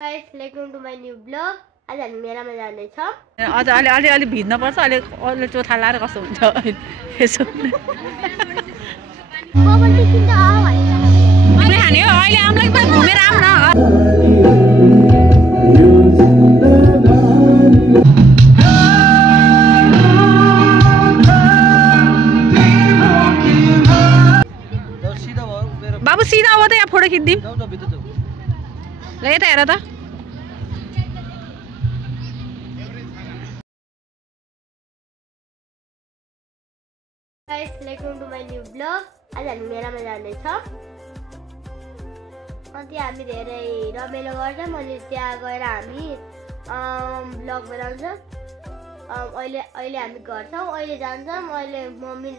Guys, welcome to my new vlog. आज हामी मेलामा जाँदैछौँ। अझ अलि भिज्न पर्छ। अलि चोथा लाएर कस्तो हुन्छ यसो बबल टी किन आऊ मैले खाने हो अहिले आउँलाई पनि घुमेर आउँ न। बाबु सिधा हो त यहाँ फोटो खिच्दिम ल यता हेर त। Guys, welcome to my new vlog. आज हामी मेलामा जाँदैछौँ। अनि हामी धेरै रमाइलो गर्छौँ। अनि त्यहाँ गएर हामी भ्लग बनाउँछौँ। अहिले हामी घर छौँ। अहिले जान्छौँ। अहिले मम्मी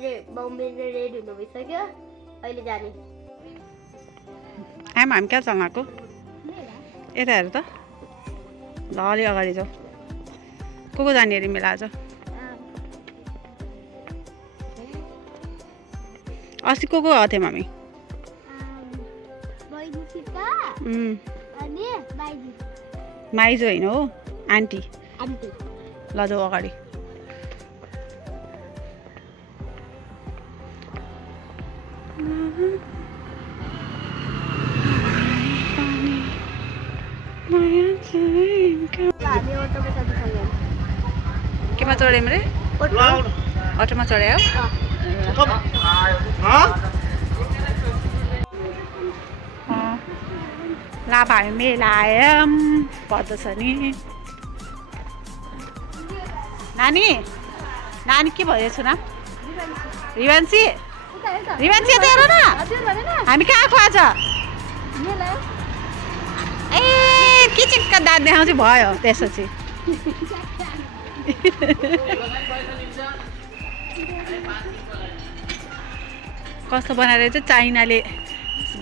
रेडी हुनु भइसक्यो। अहिले जाने। हामी कहाँ चलाएको यता हेर त। ल अलि अगाडि जाऊ। को जाने अरे मेला आज? अस्ति को गएको थियौँ हामी? माइजू होइन हो आन्टी। ल जाऊ अगाडि। केमा चढ्यौँ रे? अटोमा चढ्यो। लाभा हामी मेला आयौँ पर्दछ नि। नानी के भयो सुना? रिवान्सी यता हेर न। हामी कहाँ आएको आज? ए किचिक्क दाँत देखाउँछु भयो त्यसपछि। कस्तो बनाएर चाहिँ चाइनाले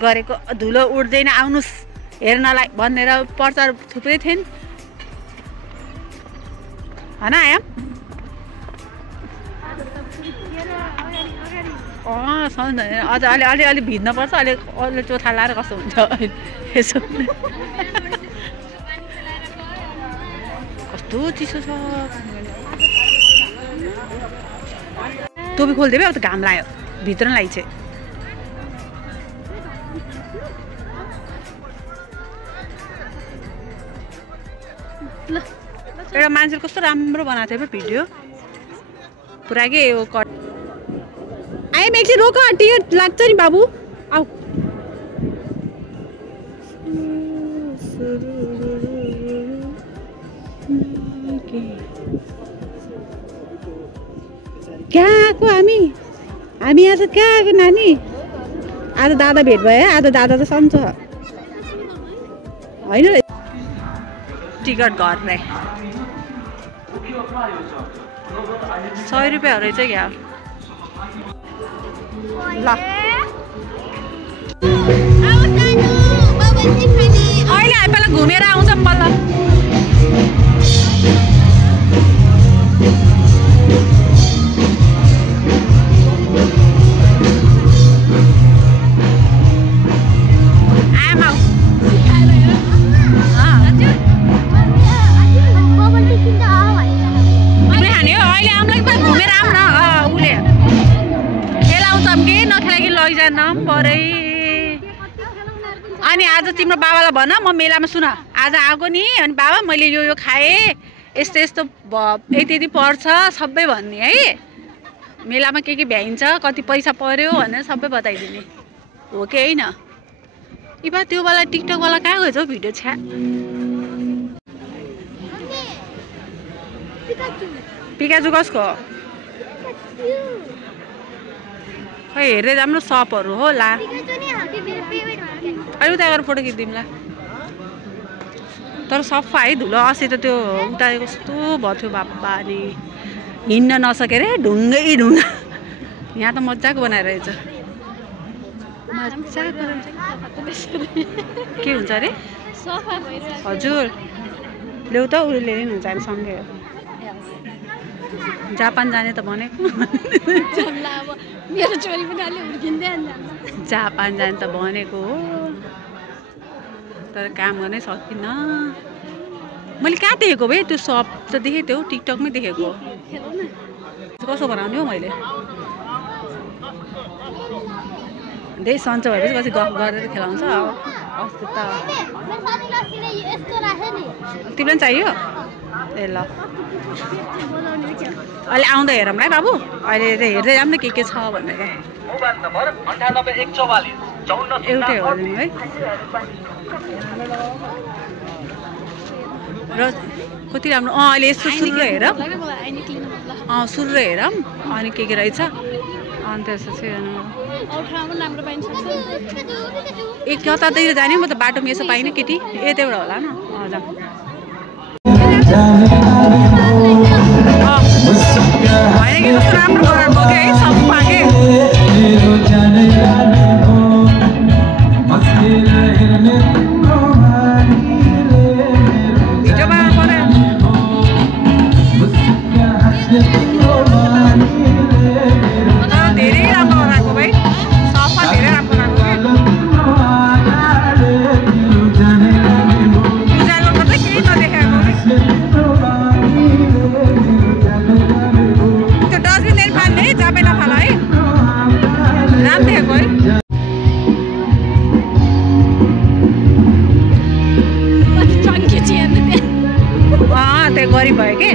गरेको धुलो उड्दैन आउनुहोस् हेर्नलाई भनेर प्रचार थुप्रै थिइन् होइन आयो? अझ अलि भिज्न पर्छ। अलि चोथा लाएर कस्तो हुन्छ यसो कस्तो चिसो छ। टोपी खोलिदियो अब त घाम लाग्यो भित्र लागि चाहिँ। एउटा मान्छेले कस्तो राम्रो बनाएको थियो भिडियो पुरा के यो कट। आइम एकछिन रोक टिकट लाग्छ नि बाबु आऊ। कहाँ आएको हामी आज कहाँ आएको नानी? आज दादा भेट भयो। आज दादा त सन्च होइन र। टिकट गर्ने 100 रुपियाँ रहेछ क्या। ल अहिले हामी पहिला घुमेर आउँछौँ बल्ल। अनि आज तिम्रो बाबालाई भन म मेलामा सुन आज आएको नि। अनि बाबा मैले यो खाएँ यस्तो यति पर्छ सबै भन्ने है। मेलामा के भ्याइन्छ कति पैसा पर्यो भनेर सबै बताइदिने हो कि होइन? यी बा त्यो वाला टिकटक वाला कहाँ गएछ हौ भिडियो छ्या? पिकाचु कसको? खै हेर्दै राम्रो सपहरू हो ला। अहिले उता गएर फोटो खिच्दिउँला। तर सफा है धुलो। अस्ति त त्यो उता कस्तो भयो थियो बाबा नि हिँड्न नसकेर ढुङ्गै ढुङ्गा। यहाँ त मजाको बनाएर रहेछ। के हुन्छ अरे? हजुर ल्याउ त उसले लिनुहुन्छ हामी सँगै हो। जापान जाने त भनेको। मेरो छोरी पनि अलि हुर्किँदै जापान जाने त भनेको हो। तर काम गर्नै सकिनँ। मैले कहाँ देखेको भाइ त्यो सप त देखेँ त्यो टिकटकमै देखेको कसो बनाउने हो मैले धेरै सन्चो भएपछि कसै गफ गरेर खेलाउँछ अब अस्ति त तिमीलाई पनि चाहियो ए ल अहिले आउँदा हेरौँ है बाबु अहिले हेर्दै जाऊँ न के छ भनेर एउटै हो है र कति राम्रो अहिले यस्तो सुरु हेरौँ सुरु हेरौँ अनि के रहेछ अनि त्यसपछि एक कतातिर जाने म त बाटोमा यसो पाइनँ केटी यतैबाट होला न हजुर होइन कि कस्तो राम्रो गरेर बोक्यो है सब पाके भिडियोमा पऱ्यो धेरै राम्रो बनाएको भाइ सफा धेरै राम्रो बनाएको उज्यालो मात्रै केही नदेखाएको त्यो डस्टबिन पाल्ने जामै नफाल है राम्रो देखेको है त्यो गरिब भयो कि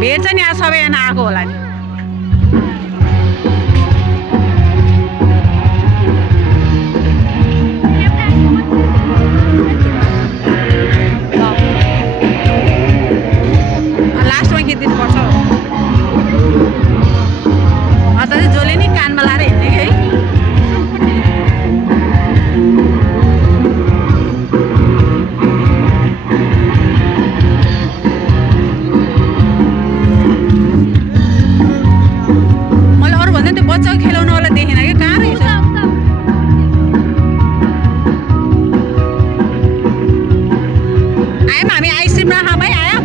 भेट्छ नि आज सबैजना आएको होला नि लास्टमा के दिनुपर्छ अझ जसले नि कानमा लाएर हिँड्ने कि है मैले अरू भन्दा त्यो बच्चाको खेलाउनुवाला देखेन कि कहाँ रहेछ आयौँ हामी आइसक्रिम नखाऊँ है आयो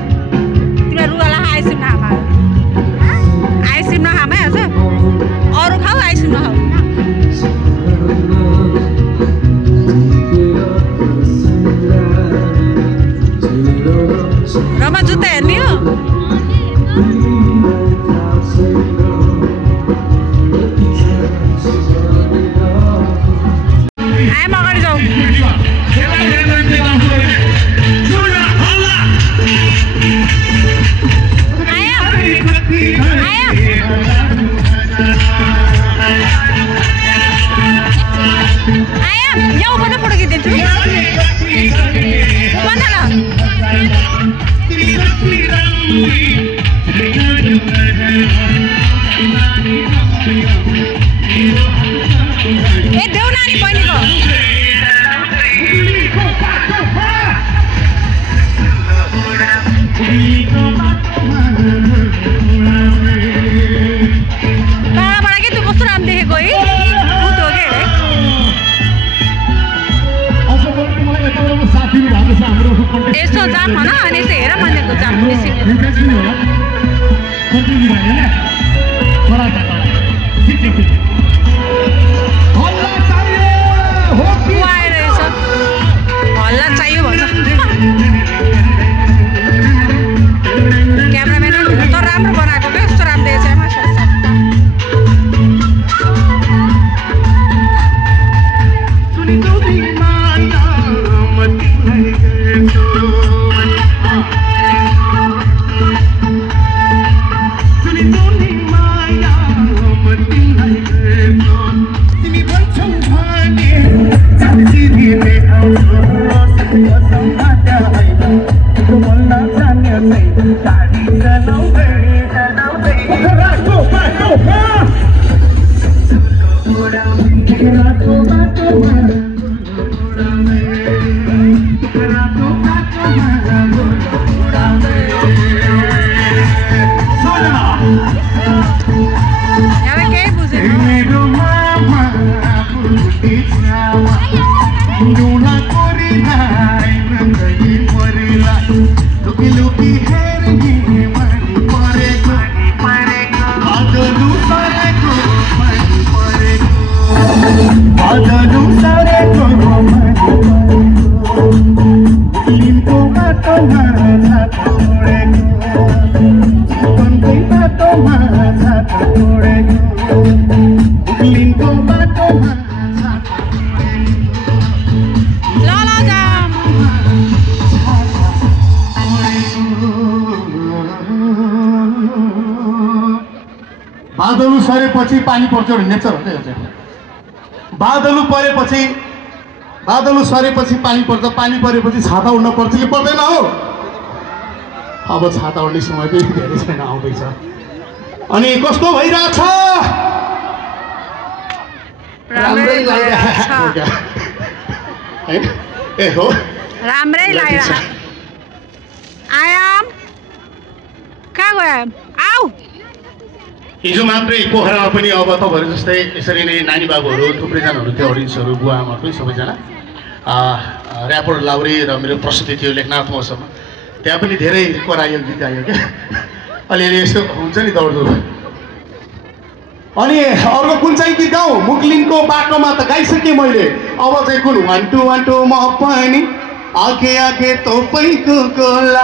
तिमीलाई रुगाला आइसक्रिम नखाऊँ आइसक्रिम नखाऊँ है आज अरू खाऊ आइसक्रिम नखाऊ रमा जुत्ता हेर्ने हो आयौँ अगाडि जाऊ यहाँ उपर फोटो खिचिदिन्छु ए देऊ नानी बहिनीको टाढाबाट के त्यो कस्तो राम्रो देखेको है यस्तो जाम भन अनि यस्तो हेर भनेको जाम आइरहेछ हल्ला चाहियो भन्छ क्यामेराम्यान त राम्रो बनाएको क्या यस्तो राम्रो देखेछ Luki luki hergi mani बाटोमा छाता छोडेको मुक्लिनको बाटोमा बादलु सरेपछि पानी पर्छ भन्ने नेचर हो त्यो चाहिँ। बादलु सरेपछि पानी पर्छ, पानी परेपछि छाता उड्न पर्छ कि पर्दैन हो। अब छाता उड्ने समय पनि धेरै छैन, आउँदैछ। अनि कस्तो भइरहेछ? राम्रै लागिरहेछ ए हो, राम्रै लागिरहेछ। आयाम कहाँ गयो? आऊ। हिजो मात्रै पोखरामा पनि अब तपाईँहरू जस्तै यसरी नै नानी बाबुहरू थुप्रैजनाहरू थियो, अडियन्सहरू बुवा आमा पनि सबैजना ऱ्यापर लाउरे र मेरो प्रस्तुति थियो लेखनाथ मौसममा। त्यहाँ पनि धेरै करायो, गीत आयो क्या, अलिअलि यस्तो हुन्छ नि दौडदौड। अनि अर्को कुन चाहिँ गीत गाउँ? मुक्लिनको बाटोमा त गाइसकेँ मैले, अब चाहिँ कुन? 1 2 1 2 म पनि आगे आगे तपाईँको गोला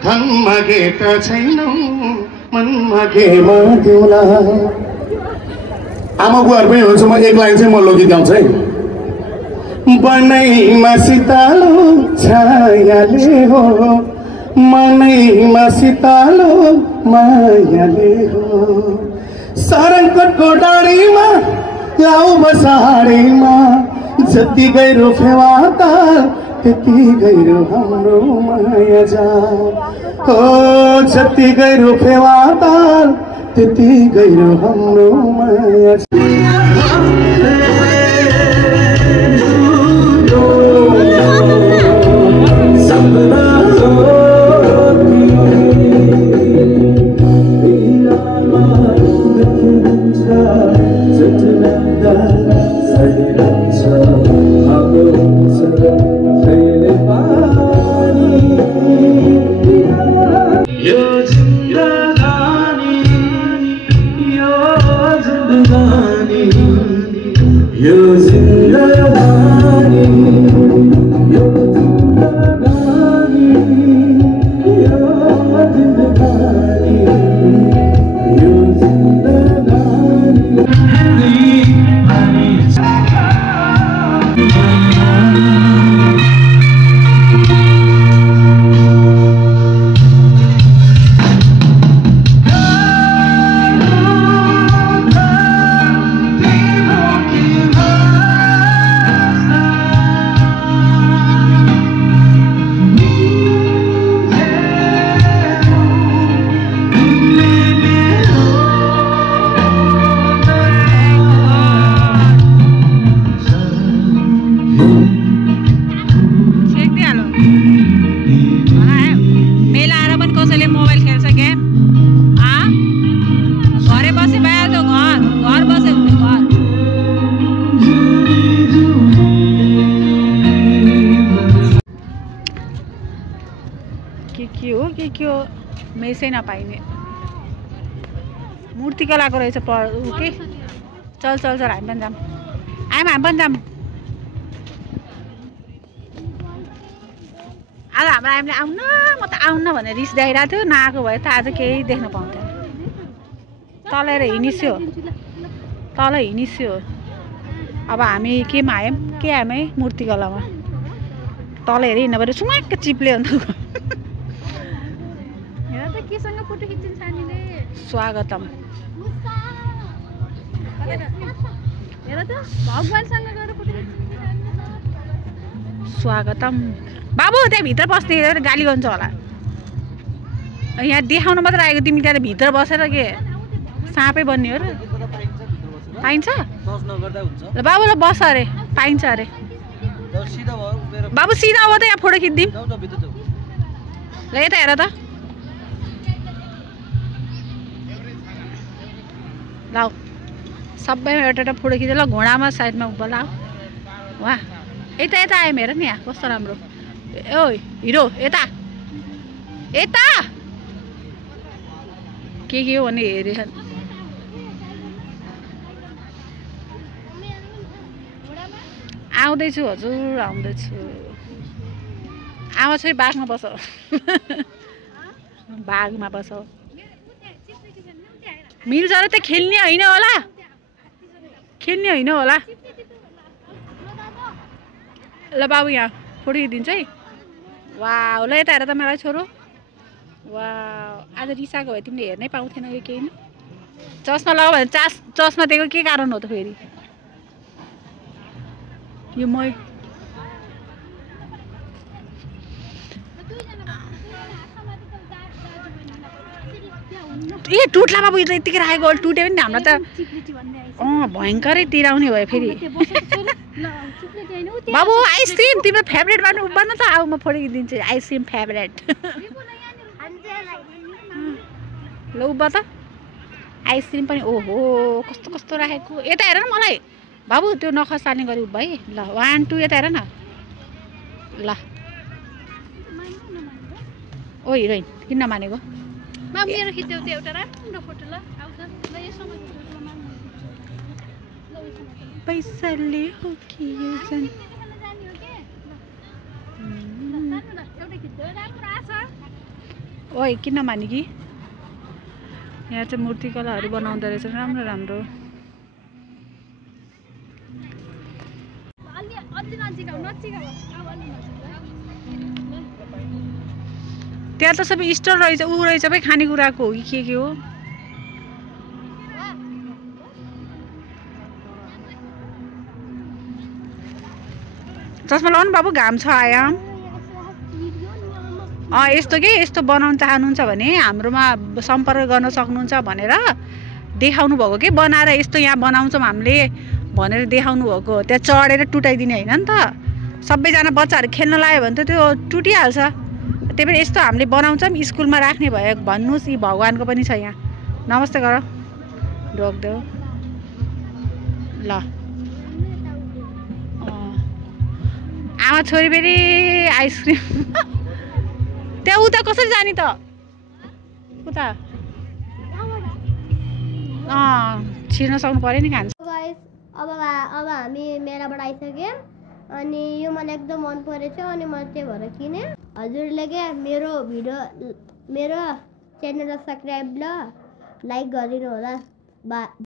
धन मागे त छैनौ मन मागे म दिउला। आमा बुवाहरू पनि हुन्छ, म एक लाइन चाहिँ म लोकगीत गाउँछु है। बनैमा सितालो छायाले हो, मनैमा सितालो मायाले हो, सारङ्गको डाँडीमा लाउ बसाडीमा जति गहिरो फेवाता त्यति गहिरो हाम्रो माया जा हो, जति गहिरो फेवाता त्यति गहिरो हाम्रो माया जा। के हो मेसै नपाइने मूर्तिकलाको रहेछ के। चल चल चल हामी पनि जाऊँ, हामी पनि जाऊँ। आज हाम्रो हामीले आउन, म त आउन भनेर रिस देखाइरहेको थियो, नआएको भए त आज केही देख्न पाउँथेन। तलेर हिँडिस्यो, तल हिँडिस्यो। अब हामी केमा आयौँ? के आयौँ है? मूर्तिकलामा। तल हेरि हिँड्नु पऱ्यो, सुमाक्क चिप्ल्यो अन्त। स्वागतम स्वागतम। बाबु त्यहाँ भित्र बस्ने गाली गर्छ होला। यहाँ देखाउन मात्र आएको, तिमी त्यहाँ भित्र बसेर के साँपै बन्ने हो र? पाइन्छ ल बाबु, ल बस अरे, पाइन्छ अरे। बाबु सिधा अब त यहाँ फोटो खिच्दिउँ ल। यता हेर त लाऊ, सबैमा एउटा एउटा फोटो खिचेर ल। घोडामा साइडमा उभो लाऊ। वाह, यता यता आयौँ, हेर नि यहाँ कस्तो राम्रो। ओ हिरो, यता यता के हो भने हेरेछन्। आउँदैछु हजुर, आउँदैछु। आमा छोरी बाघमा बस, बाघमा बस। मिल्छ र त्यो खेल्ने होइन होला खेल्ने होइन होला ल बाबु यहाँ फोटो खिचिदिन्छ है वाह ल यता हेर त मलाई छोरो वाह आज रिसाएको भए तिमीले हेर्नै पाउँथेन यो केही नि चस्मा लगाऊ भने चस्मा दिएको के कारण हो त फेरि यो म ए टुट्ला बाबु यो त यतिकै राखेको टुट्यो पनि हाम्रो त भयङ्करै तिराउने भयो फेरि बाबु आइसक्रिम तिम्रो फेभरेट बन्न त आऊ म फोटो खिचिदिन्छु आइसक्रिम फेभरेट ल उभा त आइसक्रिम पनि ओहो कस्तो कस्तो राखेको यता हेर न मलाई बाबु त्यो नखसाल्ने गरी उभा है ल 1 2 यता हेर न ल ओ हिरोइन किन नमानेको मेरो खिच्यौ त्यो एउटा राम्रो फोटो ल आउँछ ल यसो पैसाले हो कि यो जन ओइ किन नमाने कि यहाँ चाहिँ मूर्तिकलाहरू बनाउँदो रहेछ राम्रो राम्रो त्यहाँ त सबै स्टल रहेछ ऊ रहेछ भाइ खानेकुराको हो कि के हो चस्मा लगाउनु बाबु घाम छ आयाम यस्तो के यस्तो बनाउन चाहनुहुन्छ भने हाम्रोमा सम्पर्क गर्न सक्नुहुन्छ भनेर देखाउनु भएको के बनाएर यस्तो यहाँ बनाउँछौँ हामीले भनेर देखाउनु भएको त्यहाँ चढेर टुटाइदिने होइन नि त सबैजना बच्चाहरू खेल्न लाग्यो भने त त्यो टुटिहाल्छ त्यही पनि यस्तो हामीले बनाउँछौँ स्कुलमा राख्ने भयो भन्नुहोस् यी भगवान्को पनि छ यहाँ नमस्ते गर ढोक्देऊ ल आमा छोरी फेरि आइसक्रिम त्यहाँ उता कसरी जाने त उता छिर्न सक्नु पर्यो नि खान्छ अब हामी मेलाबाट आइसक्यौँ अनि यो मलाई एकदम मन परेछ अनि मैले त्यही भएर किनेँ हजुरले के मेरो च्यानललाई सब्सक्राइब र लाइक गरिदिनु होला